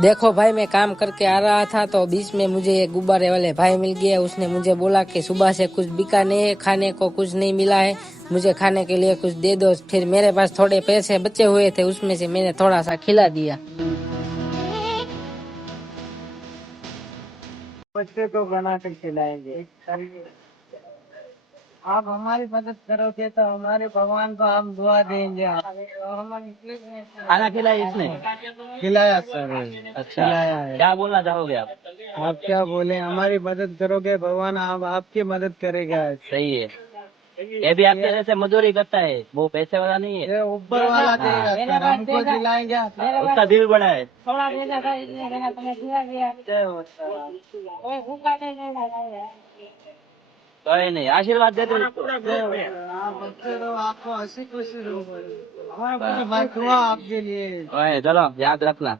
देखो भाई, मैं काम करके आ रहा था तो बीच में मुझे एक गुब्बारे वाले भाई मिल गया। उसने मुझे बोला कि सुबह से कुछ बिका नहीं है, खाने को कुछ नहीं मिला है, मुझे खाने के लिए कुछ दे दो। फिर मेरे पास थोड़े पैसे बचे हुए थे, उसमें से मैंने थोड़ा सा खिला दिया। बच्चे को बना कर खिलाएंगे। आप हमारी मदद करोगे तो हमारे भगवान को हम दुआ देंगे। खाना खिलाया इसने? खिलाया सर। अच्छा, खिलाया है। क्या बोलना चाहोगे आप क्या बोले, हमारी मदद करोगे भगवान हम आपकी मदद करेगा। सही है। ये भी आपके जैसे मजदूरी करता है, वो पैसे वाला नहीं है, ये ऊपर वाला देगा सर, हमको खिलाएंगे। उसका दिल बड़ा है। थोड़ा कोई नहीं, आशीर्वाद दे दो उसको। आपको हंसी खुशी दुआ आपके लिए। चलो याद रखना।